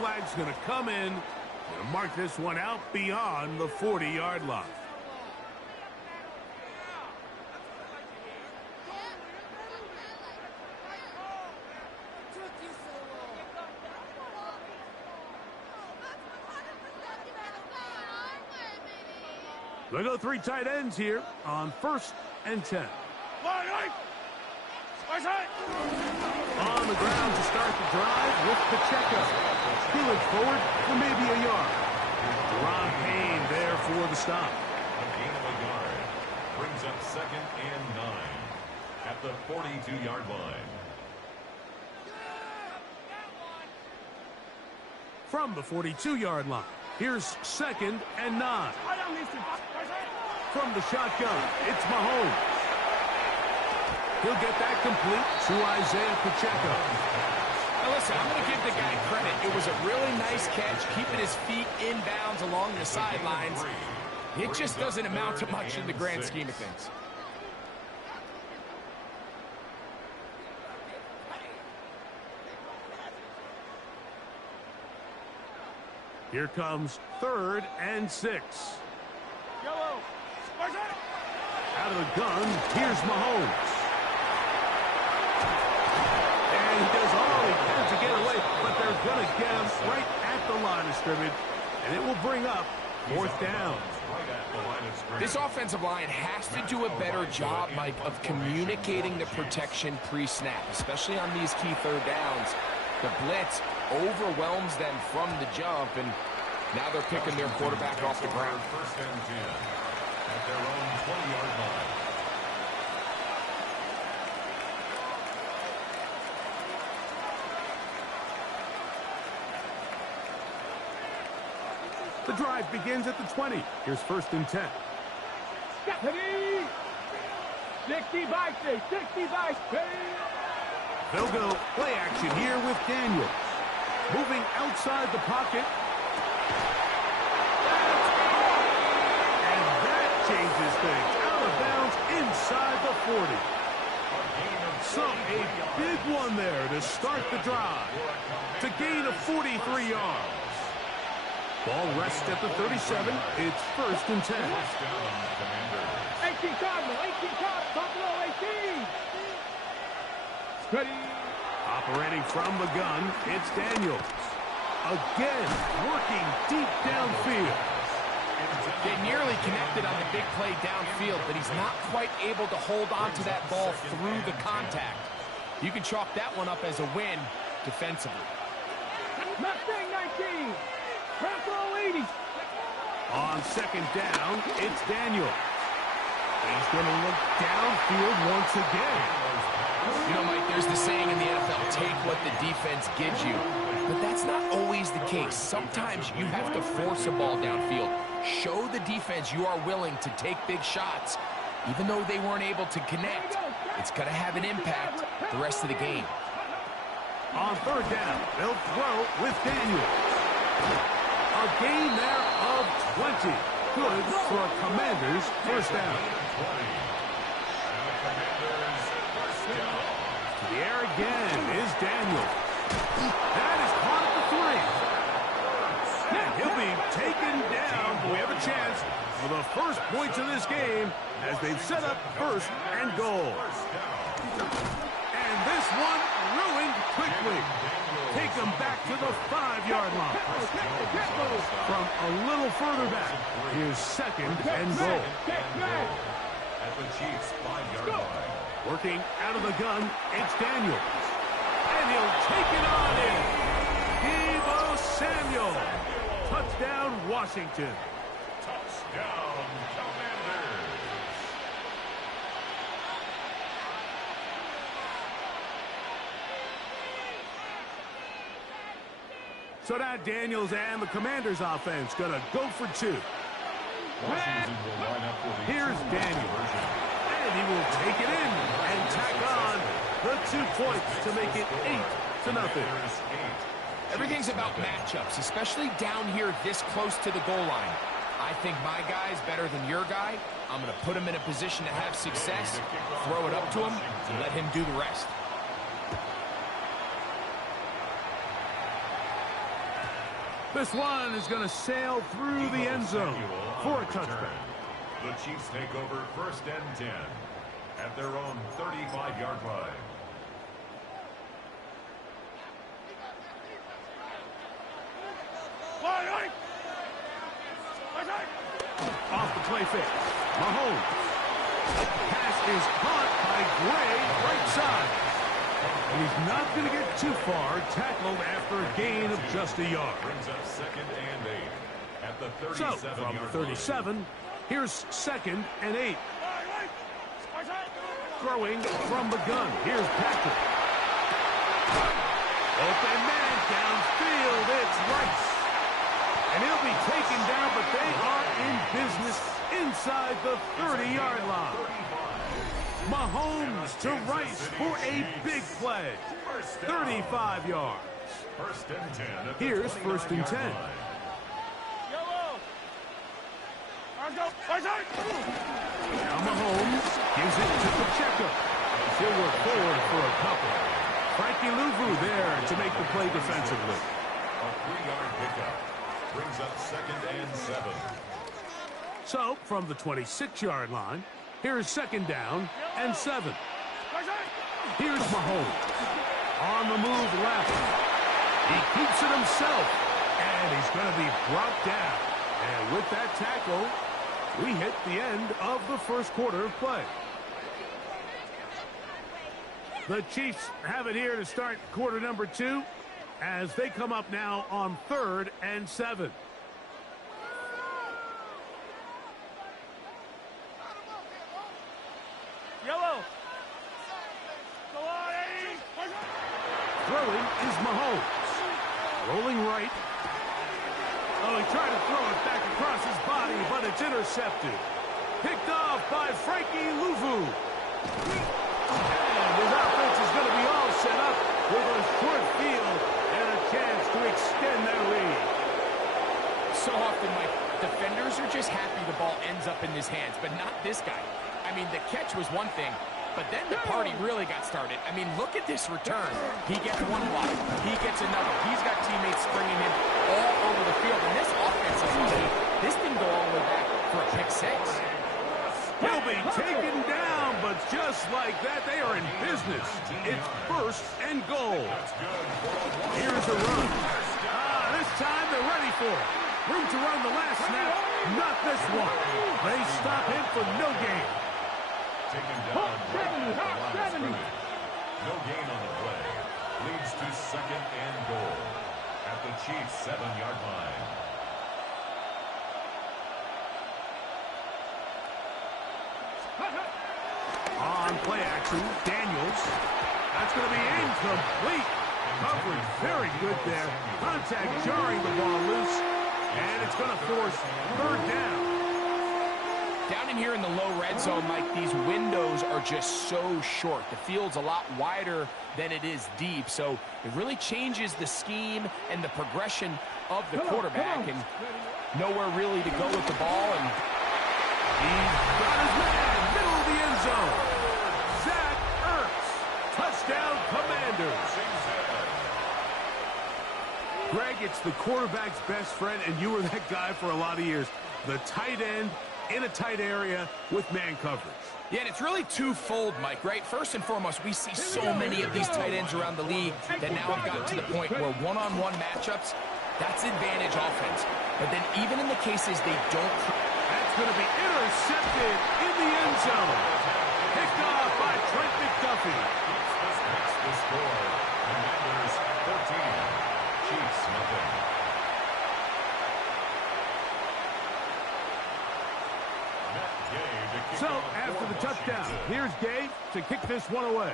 flag's going to come in. Going to mark this one out beyond the 40-yard line. They go 3 tight ends here on 1st and 10. On the ground to start the drive with Pacheco. He looks forward for maybe a yard. Ron Payne there for the stop. A gain of a yard brings up 2nd and 9 at the 42-yard line. From the 42-yard line, here's 2nd and 9. From the shotgun, it's Mahomes. He'll get that complete to Isaiah Pacheco. Now listen, I'm going to give the guy credit. It was a really nice catch, keeping his feet in bounds along the sidelines. It just doesn't amount to much in the grand scheme of things. Here comes 3rd and 6. Out of the gun, here's Mahomes. And he does all he can to get away, but they're going to get him right at the line of scrimmage, and it will bring up 4th down. This offensive line has to do a better job, Mike, of communicating the protection pre-snap, especially on these key 3rd downs. The blitz overwhelms them from the jump, and now they're picking their quarterback off the ground. 1st and 10 at their own 20-yard line. The drive begins at the 20. Here's 1st and 10. 60 They'll go play action here with Daniels. Moving outside the pocket. And that changes things. Out of bounds inside the 40. So a big one there to start the drive. To gain of 43 yards. Ball rests at the 37. It's 1st and 10. 18 Cardinal, 18 Cardinal, Buffalo 18. Ready. Operating from the gun, it's Daniels. Again, working deep downfield. They nearly connected on the big play downfield, but he's not quite able to hold on to that ball through the contact. You can chalk that one up as a win defensively. Mustang 19. Buffalo 80. On 2nd down, it's Daniels. He's going to look downfield once again. You know, Mike, there's the saying in the NFL, take what the defense gives you. But that's not always the case. Sometimes you have to force a ball downfield. Show the defense you are willing to take big shots. Even though they weren't able to connect, it's going to have an impact the rest of the game. On 3rd down, they'll throw with Daniels. A gain there of 20. Good for a Commanders 1st down. To the air again is Daniels. That is caught at the 3. And he'll be taken down. We have a chance for the first points of this game as they've set up 1st and goal. And this one ruined quickly. Take them back to the 5-yard line. From a little further back, here's 2nd and goal. At the Chiefs' 5-yard line. Working out of the gun, it's Daniels. And he'll take it on in. Deebo Samuel. Touchdown, Washington. Touchdown, Commanders. So now Daniels and the Commanders offense going to go for 2. Washington will line up for the Here's Daniels. And he will take it in and tack on the 2 points to make it 8-0. Everything's about matchups, especially down here this close to the goal line. I think my guy's better than your guy. I'm going to put him in a position to have success, throw it up to him, and let him do the rest. This one is going to sail through the end zone for a touchback. The Chiefs take over 1st and 10 at their own 35-yard line. Off the play fake. Mahomes. Pass is caught by Gray, right side. And he's not going to get too far. Tackled after a gain of just a yard. Brings up 2nd and 8 at the 37-yard So, from line. 37, here's 2nd and 8. Throwing from the gun. Here's Patrick. Open man downfield. It's Rice. And he'll be taken down, but they are in business inside the 30-yard line. Mahomes to Rice for a big play. 35 yards. 1st and 10 at the Here's 1st and 10. line. Now Mahomes gives it to Pacheco. He'll work forward for a couple. Frankie Louvu there to make the play defensively. A 3-yard pickup. Brings up 2nd and 7. So, from the 26-yard line, here's 2nd down and 7. Here's Mahomes. On the move left. He keeps it himself. And he's going to be brought down. And with that tackle, we hit the end of the first quarter of play. The Chiefs have it here to start quarter number 2 as they come up now on 3rd and 7. Throwing is Mahomes. Rolling right. Oh, he tried to throw it back across his body, but it's intercepted. Picked off by Frankie Louvu. And his offense is going to be all set up with a short field and a chance to extend their lead. So often, Mike, defenders are just happy the ball ends up in his hands, but not this guy. I mean, the catch was one thing, but then the party really got started. I mean, look at this return. He gets one block. He gets another. He's got teammates springing him all over the field. And this offense is easy. This didn't go all the way back for a pick 6. He'll be taken down, but just like that, they are in business. It's 1st and goal. Here's a run. This time they're ready for it. Room to run the last snap. Not this one. They stop him for no gain. Taken down right at the line of scrimmage. No gain on the play. Leads to 2nd and goal at the Chiefs' 7-yard line. On play action, Daniels. That's going to be incomplete. Coverage very good there. Contact jarring the ball loose. And it's going to force 3rd down. Down in here in the low red zone, Mike, these windows are just so short. The field's a lot wider than it is deep, so it really changes the scheme and the progression of the quarterback, and nowhere really to go with the ball. And he's got his man, middle of the end zone. Zach Ertz, touchdown Commanders. Greg, it's the quarterback's best friend, and you were that guy for a lot of years. The tight end in a tight area with man coverage. Yeah, and it's really twofold, Mike, right? First and foremost, we see so many of these tight ends around the league that now have gotten to the point where one-on-one matchups, that's advantage offense. But then even in the cases they don't... That's going to be intercepted in the end zone. Picked off by Trent McDuffie. That's the score. Commanders 13. Chiefs nothing. So, after the touchdown, here's Gay to kick this one away.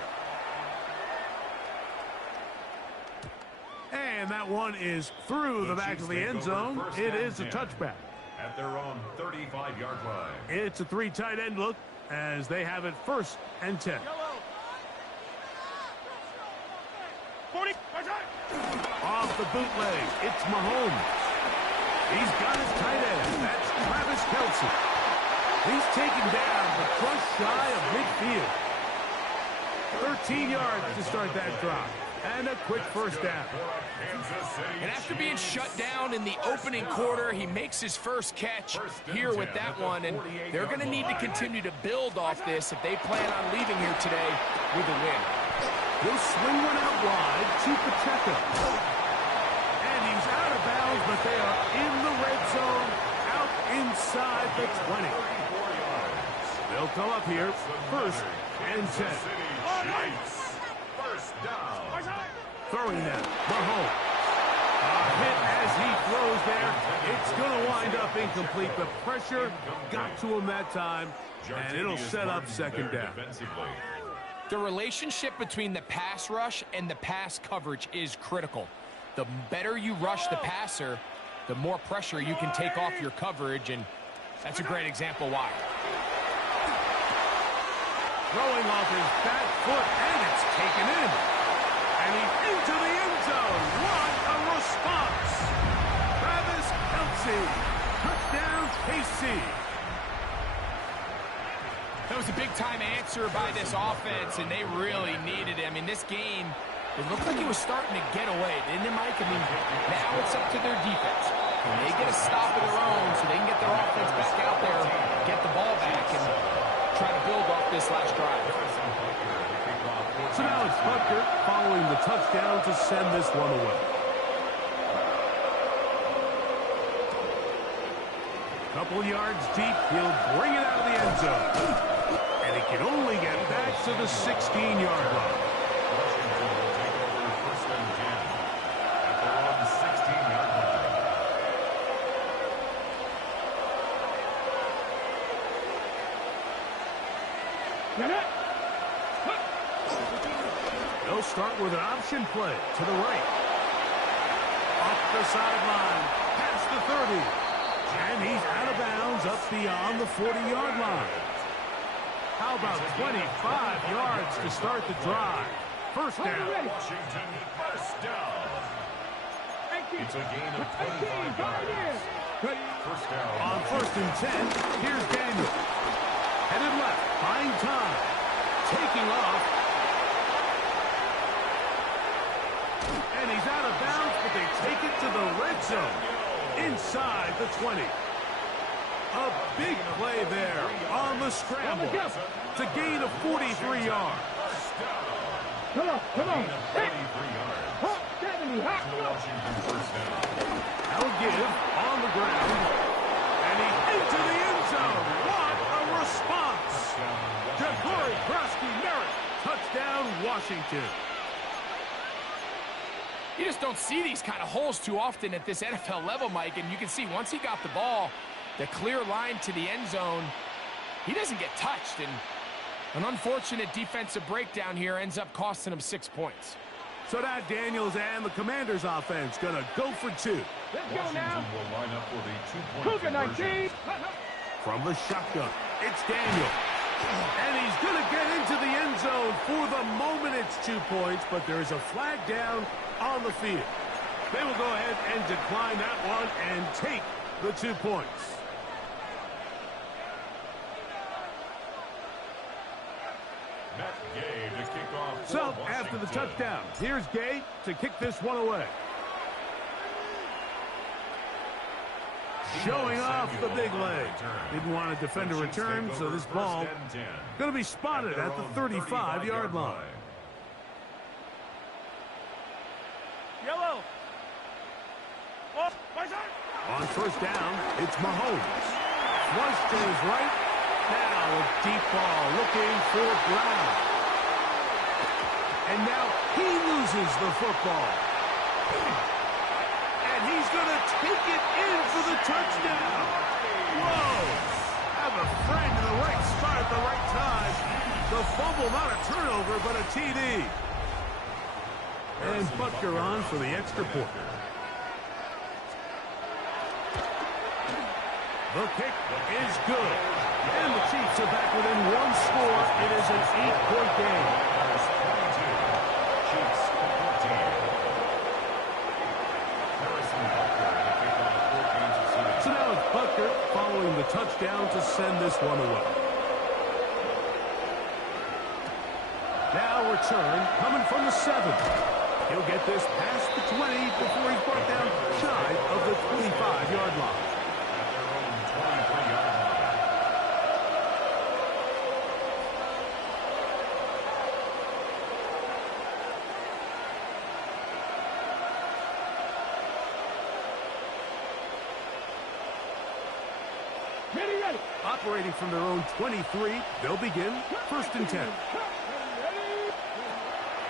And that one is through the back of the end zone. It is a touchback. At their own 35-yard line. It's a 3 tight end look as they have it 1st and 10. Off the bootleg, it's Mahomes. He's got his tight end. That's Travis Kelce. He's taken down, but just shy of midfield. 13 yards to start that drive. And a quick first down. And after being shut down in the opening quarter, he makes his first catch here with that one. And they're going to need to continue to build off this if they plan on leaving here today with a win. He'll swing one out wide to Pacheco. And he's out of bounds, but they are in the red zone, out inside the 20. They'll come up here, first and 10. First down. Throwing now, Mahomes. A hit as he throws there. It's going to wind up incomplete. The pressure got to him that time, and it'll set up second down. The relationship between the pass rush and the pass coverage is critical. The better you rush the passer, the more pressure you can take off your coverage, and that's a great example why. Throwing off his back foot, and it's taken in. And he's into the end zone. What a response! Travis Kelce. Touchdown, KC. That was a big-time answer by this offense, and they really needed it. I mean, this game, it looked like it was starting to get away, didn't it, Mike? I mean, now it's up to their defense. Can they get a stop of their own so they can get their offense back out there, get the ball back, and try to build off this last drive? So now it's Butker following the touchdown to send this one away. Couple yards deep, he'll bring it out of the end zone. And he can only get back to the 16-yard line. Washington will take over first and 10 at their own 16-yard line. They'll start with an option play to the right. Off the sideline, past the 30. And he's out of bounds up beyond the 40-yard line. How about 25 yards to start the drive? First down. Washington first down. It's a gain of 25 yards. First down. On first and 10, here's Daniel. Headed left, buying time. Taking off. And he's out of bounds, but they take it to the red zone. Inside the 20. A big play there on the scramble. It's a gain of 43 yards. Come on. 43 yards. Hot 70, hot. Washington first down. Now give on the ground. And he's into the end zone. What a response. Ja'Cory Krosky-Merritt. Touchdown, Washington. You just don't see these kind of holes too often at this NFL level, Mike, and you can see once he got the ball, the clear line to the end zone, he doesn't get touched, and an unfortunate defensive breakdown here ends up costing him 6 points. So now Daniels and the Commanders offense going to go for two. Let's go now. Washington will line up for the two-point Cougar 19. conversion. From the shotgun, it's Daniel. And he's going to get into the end zone. For the moment, it's 2 points, but there is a flag down on the field. They will go ahead and decline that one and take the 2 points. Matt Gay to kick off. So, after the touchdown, here's Gay to kick this one away. Showing off the big leg. Didn't want to defend a return, so this ball going to be spotted at the 35-yard line. Yellow. Oh, On first down, it's Mahomes. Flush to his right. Now a deep ball looking for Brown. And now he loses the football. And he's going to take it in for the touchdown. Whoa! Have a friend in the right spot at the right time. The fumble, not a turnover, but a TD. And Butker on for the extra point. The kick is good. And the Chiefs are back within one score. It is an 8-point game. Chiefs 14. So now it's Butker following the touchdown to send this one away. Now return coming from the 7. He'll get this past the 20 before he's brought down shy of the 25-yard line. At their own 23-yard line. Ready. Operating from their own 23, they'll begin 1st and 10.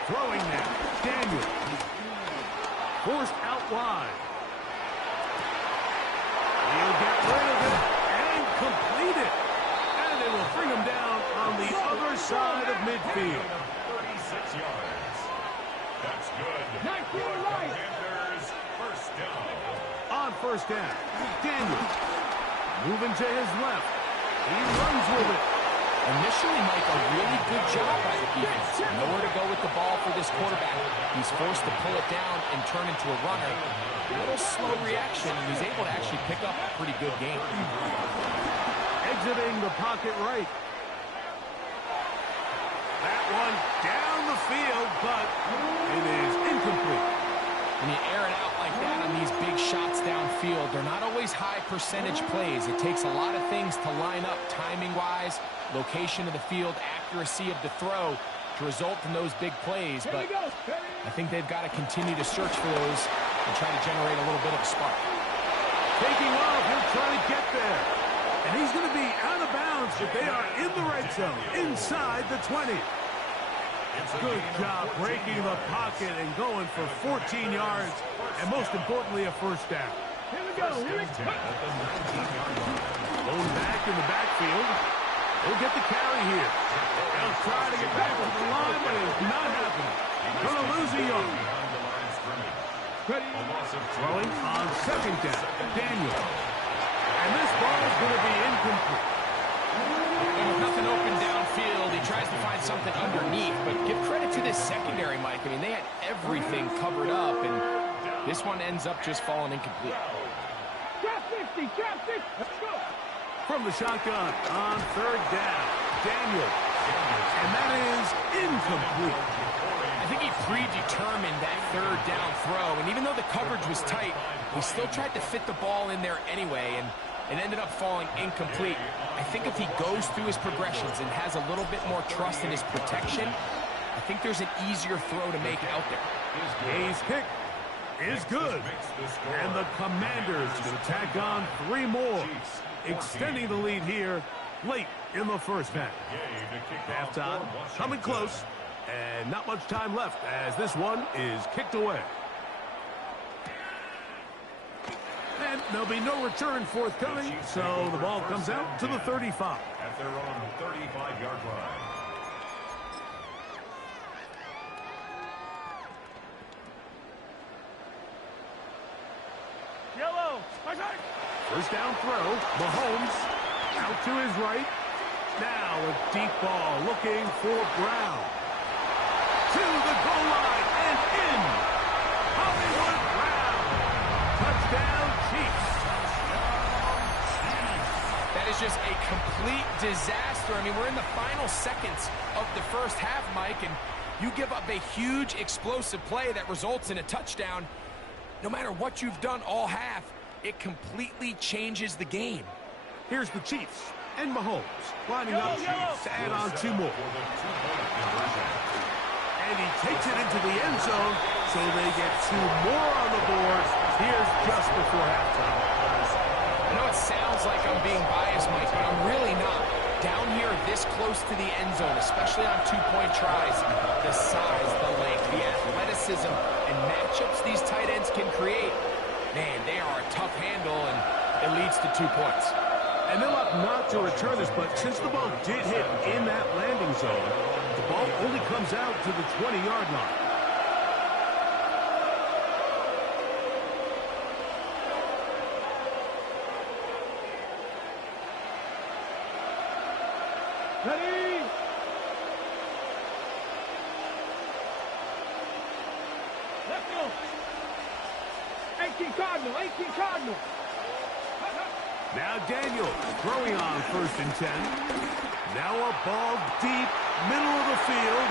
Throwing now, Daniel. Forced out wide. He'll get rid of it and complete it. And they will bring him down on the other side of midfield. 36 yards. That's good. Not your right. Panthers, first down. On 1st down, Daniel. Moving to his left. He runs with it. Initially, Mike, a really good job by the defense. Nowhere to go with the ball for this quarterback. He's forced to pull it down and turn into a runner. A little slow reaction. He's able to actually pick up a pretty good game. Exiting the pocket right. That one down the field, but it is incomplete. When you air it out like that on these big shots downfield, they're not always high percentage plays. It takes a lot of things to line up timing-wise, location of the field, accuracy of the throw to result in those big plays. But I think they've got to continue to search for those and try to generate a little bit of a spark. Taking off, he'll try to get there. And he's going to be out of bounds if they are in the red zone, inside the 20. Good job breaking the pocket and going for 14 yards, and most importantly, a 1st down. Here we go. Going back in the backfield. He'll get the carry here. They'll try to get back to the line, but it's not happening. Going to lose a yard. Ready. Throwing on 2nd down, Daniel. And this ball is going to be incomplete. And with nothing open downfield, he tries to find something underneath. But give credit to this secondary, Mike. I mean, they had everything covered up, and this one ends up just falling incomplete. Trap 50. Let's go. From the shotgun on 3rd down, Daniel. And that is incomplete. I think he predetermined that 3rd down throw, and even though the coverage was tight, he still tried to fit the ball in there anyway, and it ended up falling incomplete. I think if he goes through his progressions and has a little bit more trust in his protection, I think there's an easier throw to make out there. His kick is good. And the Commanders will tack on 3 more, extending the lead here late in the 1st half. Halftime coming close, and not much time left as this one is kicked away. And there'll be no return forthcoming, so the ball comes out to the 35. At their own 35-yard line. Yellow. 1st down throw, Mahomes out to his right. Now a deep ball looking for Brown. To the goal line and in. Hollywood Brown. Touchdown Chiefs. That is just a complete disaster. I mean, we're in the final seconds of the 1st half, Mike, and you give up a huge explosive play that results in a touchdown. No matter what you've done all half, it completely changes the game. Here's the Chiefs and Mahomes lining up to add on 2 more. And he takes it into the end zone, so they get 2 more on the board. Here's just before halftime. I know it sounds like I'm being biased, Mike, but I'm really not. Down here this close to the end zone, especially on 2-point tries, the size, the length, the athleticism, and matchups these tight ends can create, man, they are a tough handle, and it leads to 2 points. And they'll opt not to return this, but since the ball did hit in that landing zone, the ball only comes out to the 20-yard line. Ready. Let's go. 18 Cardinal. Now Daniel throwing on 1st and 10. Now a ball deep, middle of the field.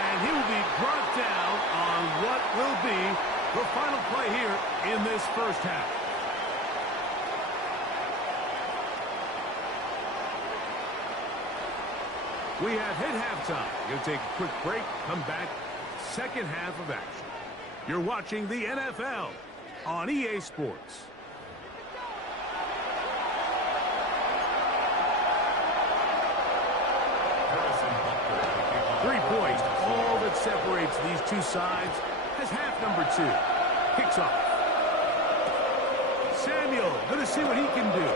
And he will be brought down on what will be the final play here in this first half. We have hit halftime. We're going to take a quick break, come back, second half of action. You're watching the NFL on EA Sports. 3 points, all that separates these two sides as half number 2 kicks off. Samuel, going to see what he can do.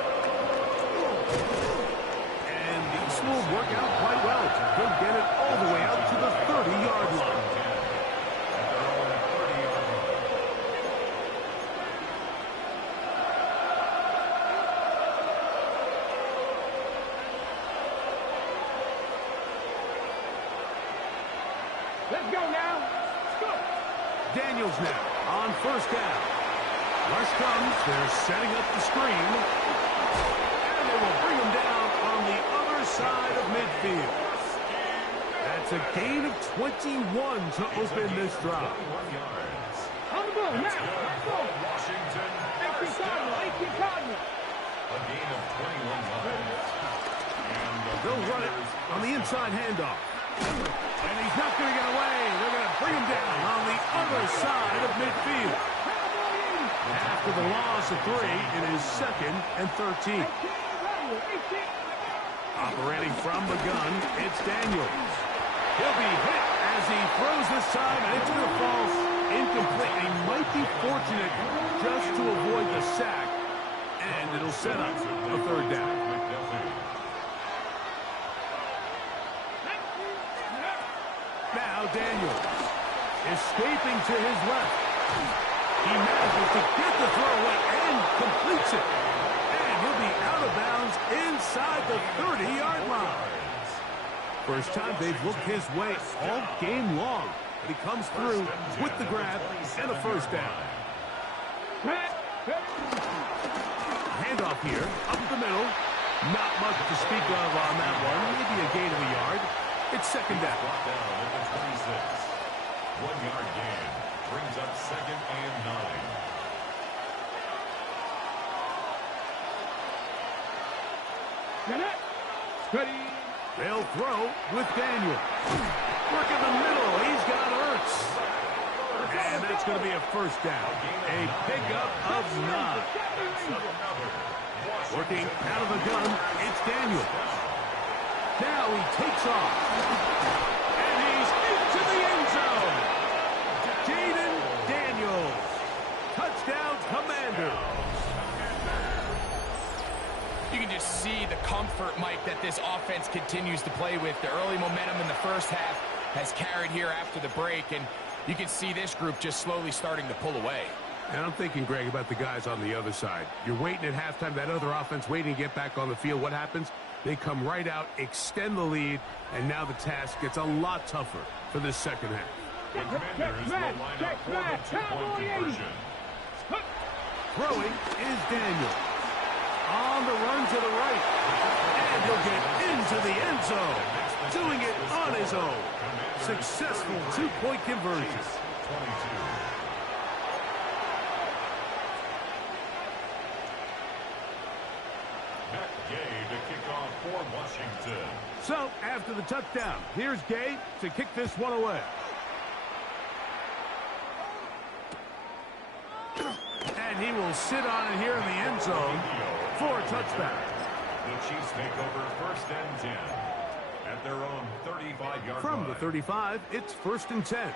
And this will work out quite well. He'll get it all the way out to the 30-yard line. Let's go now. Go. Daniels now on first down. Rush comes. They're setting up the screen. And they will bring him down on the other side of midfield. That's a gain of 21 to open this drive. On the ball now. Let's go. Washington. 18 Cardinal. 18 Cardinal. A gain of 21 yards. They'll run it on the inside handoff. And he's not going to get away. They're going to bring him down on the other side of midfield. After the loss of 3, it is 2nd and 13. Operating from the gun, it's Daniels. He'll be hit as he throws this time, and it's going to fall incomplete. He might be fortunate just to avoid the sack, and it'll set up a 3rd down. Now Daniels, escaping to his left. He manages to get the throw away and completes it. And he'll be out of bounds inside the 30-yard line. First time they've looked his way all game long. But he comes through with the grab and a 1st down. Handoff here, up the middle. Not much to speak of on that one. Maybe a gain of a yard. It's 2nd down. Brought down at the 26. 1-yard gain brings up 2nd and 9. Get it. Ready. They'll throw with Daniel. Work in the middle. He's got Ertz. And that's going to be a 1st down. A pickup of 9. Working out of the gun, it's Daniel. Now he takes off. And he's into the end zone. Jaden Daniels. Touchdown, Commanders. You can just see the comfort, Mike, that this offense continues to play with. The early momentum in the first half has carried here after the break, and you can see this group just slowly starting to pull away. And I'm thinking, Greg, about the guys on the other side. You're waiting at halftime, that other offense waiting to get back on the field. What happens? They come right out, extend the lead, and now the task gets a lot tougher for this second half. The Commanders will line up for the 2-point conversion. Throwing is Daniel. On the run to the right. And he'll get into the end zone. Doing it on his own. Successful 2-point conversion. 22. For Washington. So, after the touchdown, here's Gay to kick this one away. And he will sit on it here in the end zone for a touchback. The Chiefs take over 1st and 10 at their own 35-yard line. From the 35, it's 1st and 10.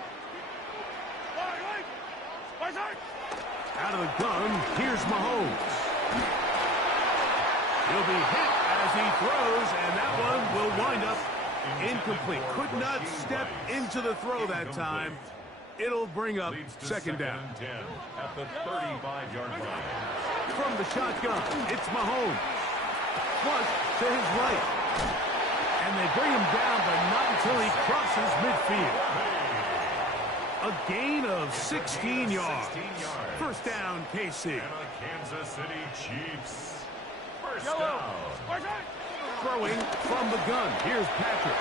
Out of the gun, here's Mahomes. He'll be hit as he throws, and that one will wind up incomplete. Could not step into the throw that time. It'll bring up 2nd down. At the 35-yard line. From the shotgun, it's Mahomes. Plus to his right. And they bring him down, but not until he crosses midfield. A gain of 16 yards. 1st down, KC. And a Kansas City Chiefs. 1st down. Throwing from the gun. Here's Patrick.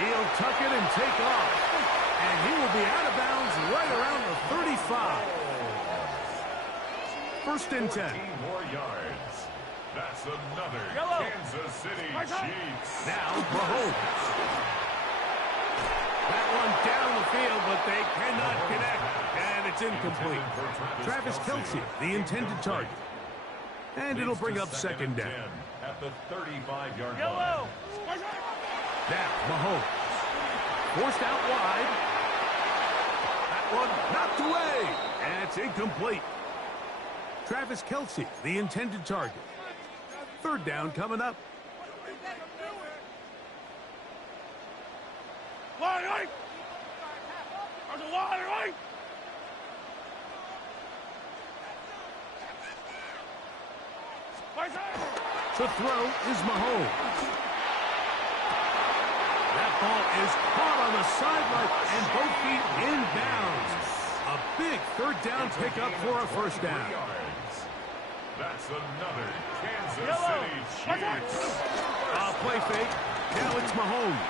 He'll tuck it and take off. And he will be out of bounds right around the 35. First and 10. 14 more yards. That's another Kansas City Chiefs. Now, Mahomes. That one down the field, but they cannot connect. And it's incomplete. Travis Kelce, the intended target. And it'll bring up second down. At the 35-yard line. Now, Mahomes. Forced out wide. That one knocked away. And it's incomplete. Travis Kelce, the intended target. Third down coming up. To throw is Mahomes. That ball is caught on the sideline and both feet inbounds. A big third down pickup for a first down. That's another Kansas City Chiefs. Play fake. Now it's Mahomes.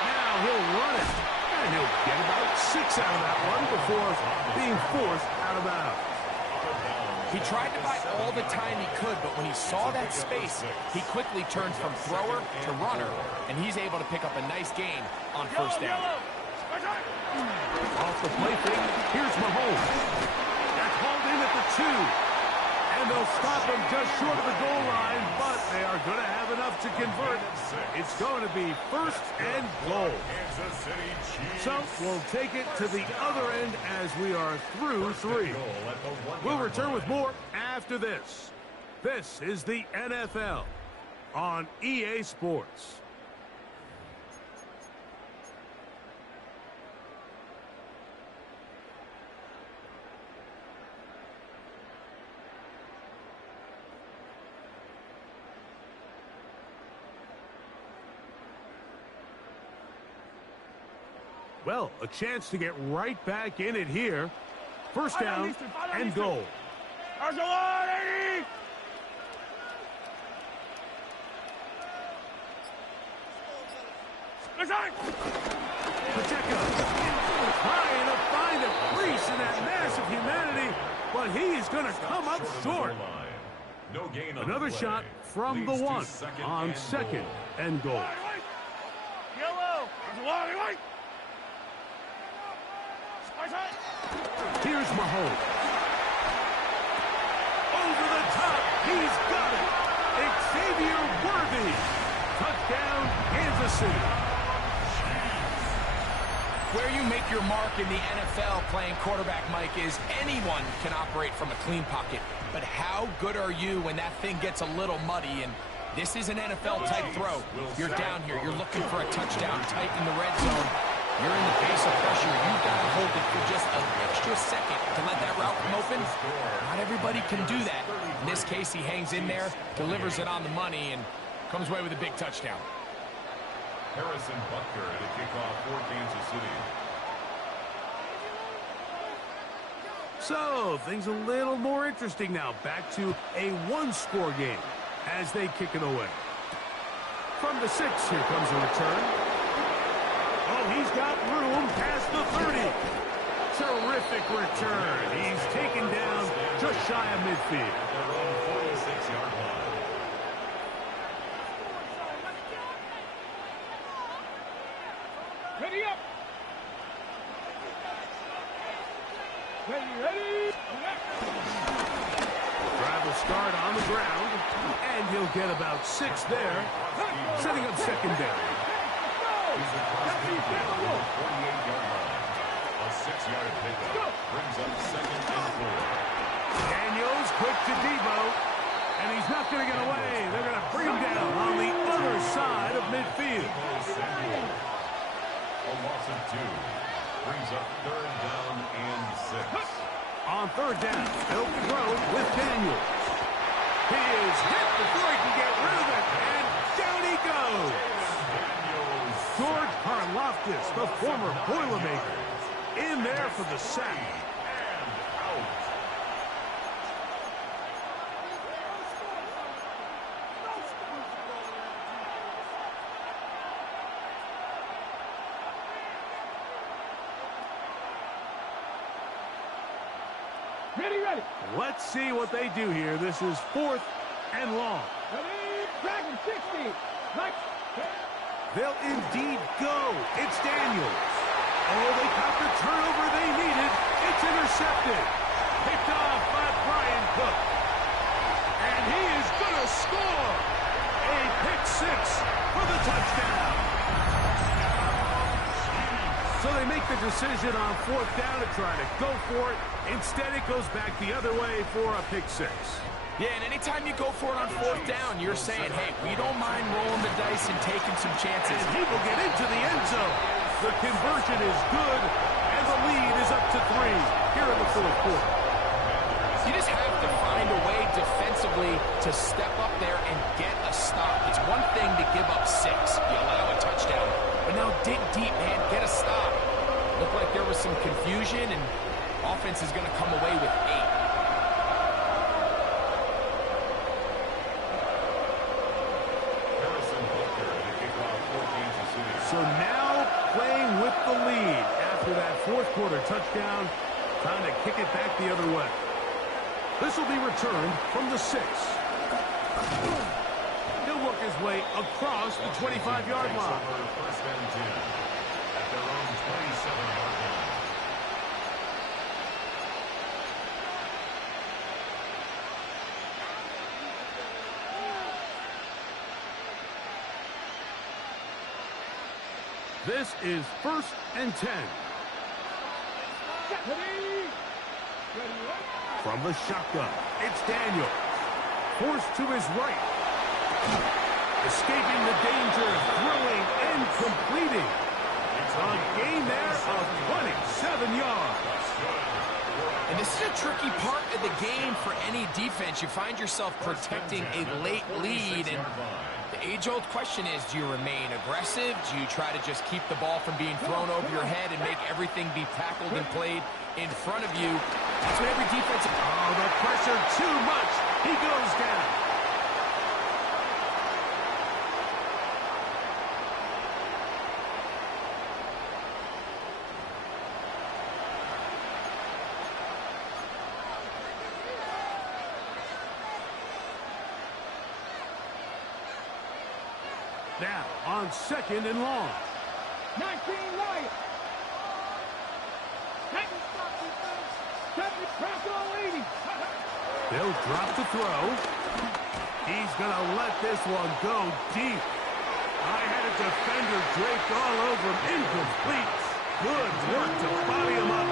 Now he'll run it. And he'll get about 6 out of that one before being forced out of bounds. He tried to buy all the time he could, but when he saw that space, he quickly turned from thrower to runner, and he's able to pick up a nice gain on first down. Off the play fake, here's Mahomes. That's hauled in at the 2. And they'll stop him just short of the goal line, but they are going to have enough to convert. It's going to be first and goal. So we'll take it to the other end as we are through 3. We'll return with more after this. This is the NFL on EA Sports. Well, a chance to get right back in it here. First down and goal. Pacheco trying to find a crease in that mass of humanity, but he's going to come up short. Another shot from the 1 on second and goal. Here's Mahomes. Over the top. He's got it. Xavier Worthy. Touchdown, Kansas City. Where you make your mark in the NFL playing quarterback, Mike, is anyone can operate from a clean pocket. But how good are you when that thing gets a little muddy? And this is an NFL-type throw. You're down here. You're looking for a touchdown tight in the red zone. You're in the face of pressure. You've got to hold it for just an extra second to let that route come open. Not everybody can do that. In this case, he hangs in there, delivers it on the money, and comes away with a big touchdown. Harrison Butker at a kickoff for Kansas City. So, things a little more interesting now. Back to a one-score game as they kick it away. From the 6, here comes a return. Oh, he's got room past the 30. Terrific return. He's taken down just shy of midfield. Their own 46-yard line. Ready up. Ready. Drive will start on the ground, and he'll get about 6 there, setting up second down. He's across the 48-yard line. A 6-yard pickup brings up second and 4. Daniels quick to Debo, and he's not going to get away. They're going to bring him down on the other side of midfield. A loss of 2 brings up third down and 6. On third down, they'll throw with Daniels. He is hit before he can get rid of it, and down he goes. George Karlaftis, the former Boilermaker, in there for the sack. Ready, ready. Let's see what they do here. This is 4th and long. Ready, Dragon 60. Right. They'll indeed go. It's Daniels. Oh, they got the turnover they needed. It's intercepted. Picked off by Brian Cook. And he is going to score. A pick 6 for the touchdown. So they make the decision on 4th down to try to go for it. Instead, it goes back the other way for a pick 6. Yeah, and anytime you go for it on 4th down, you're saying, hey, we don't mind rolling the dice and taking some chances. And he will get into the end zone. The conversion is good, and the lead is up to 3 here in the 4th quarter. You just have to find a way defensively to step up there and get a stop. It's one thing to give up 6. You allow a touchdown. But now dig deep, man. Get a stop. Looked like there was some confusion, and offense is going to come away with 8. So now playing with the lead after that 4th quarter touchdown, trying to kick it back the other way. This will be returned from the 6. He'll work his way across the 25-yard line. First and 10 at their own 27-yard line. This is 1st and 10. Ready. Ready, From the shotgun, it's Daniel. Forced to his right. Escaping the danger, throwing and completing. A gain there of 27 yards. And this is a tricky part of the game for any defense. You find yourself protecting a late lead, and the age-old question is, do you remain aggressive? Do you try to just keep the ball from being thrown over your head and make everything be tackled and played in front of you? That's what every defense... Oh, the pressure too much. He goes down. Now, on 2nd and long. 19 right. Second stop defense. Second press all 80. They'll drop the throw. He's going to let this one go deep. I had a defender draped all over him. Incomplete. Good work to body him up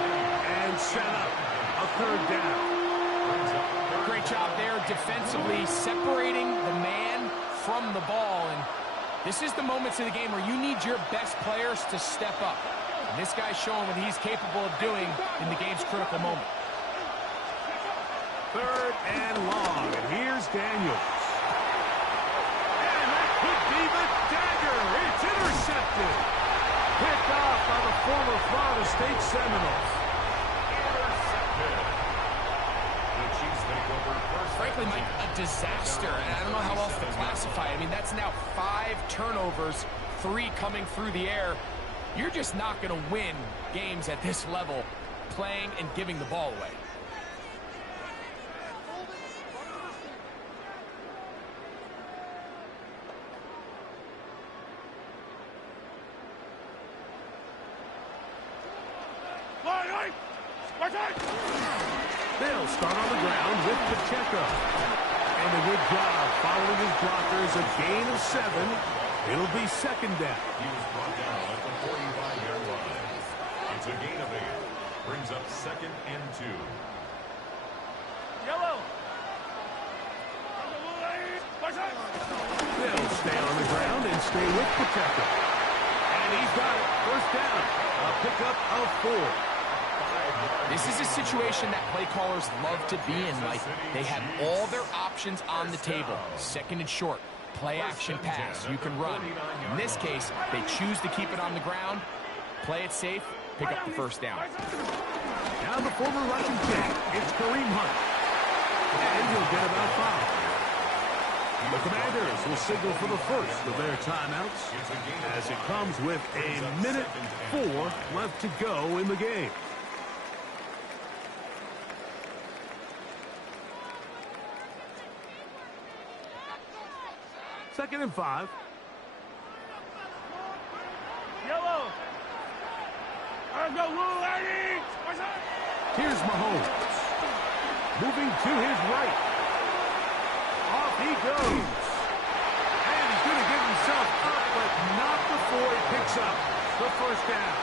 and set up a 3rd down. Great job there defensively, separating the man from the ball. And this is the moments of the game where you need your best players to step up. And this guy's showing what he's capable of doing in the game's critical moment. 3rd and long. And here's Daniels. And that could be the dagger. It's intercepted. Picked off by the former Florida State Seminoles. Intercepted. The Chiefs take over first. Frankly, Mike, a disaster. And I don't know how else to classify it. I mean, that's now 5 turnovers, 3 coming through the air. You're just not going to win games at this level playing and giving the ball away. They'll start on the ground with Pacheco. And a good job following his blockers, a gain of 7. It'll be 2nd down. He was brought down at the 45-yard line. It's a gain of 8. Brings up 2nd and 2. Yellow. They'll stay on the ground and stay with Pacheco. And he's got it. 1st down. A pickup of 4. This is a situation that play callers love to be in. Like, they have all their options on the table. 2nd and short, play action pass, you can run. In this case, they choose to keep it on the ground, play it safe, pick up the 1st down. Now the former Russian king, it's Kareem Hunt. And he'll get about 5. The Commanders will signal for the first of their timeouts as it comes with a minute 4 left to go in the game. 2nd and 5. Yellow. Let's go, Blue Lady. Here's Mahomes. Moving to his right. Off he goes. And he's going to get himself up, but not before he picks up the first down.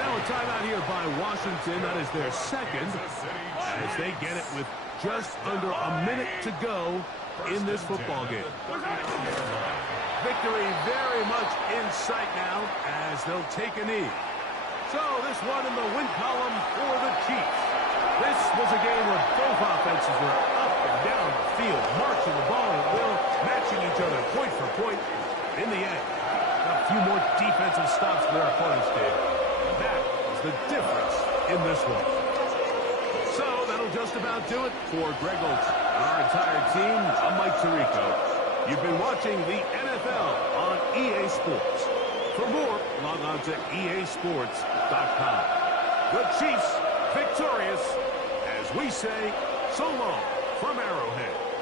Now a timeout here by Washington. That is their second, as they get it with just under a minute to go in this football game. Victory very much in sight now as they'll take a knee. So this one in the win column for the Chiefs. This was a game where both offenses were up and down the field, marching the ball at will, matching each other point for point. In the end, a few more defensive stops than their opponents did. That is the difference in this one. So that'll just about do it for Greg Olson and our entire team. I'm Mike Tirico. You've been watching the NFL on EA Sports. For more, log on to easports.com. The Chiefs victorious, as we say so long from Arrowhead.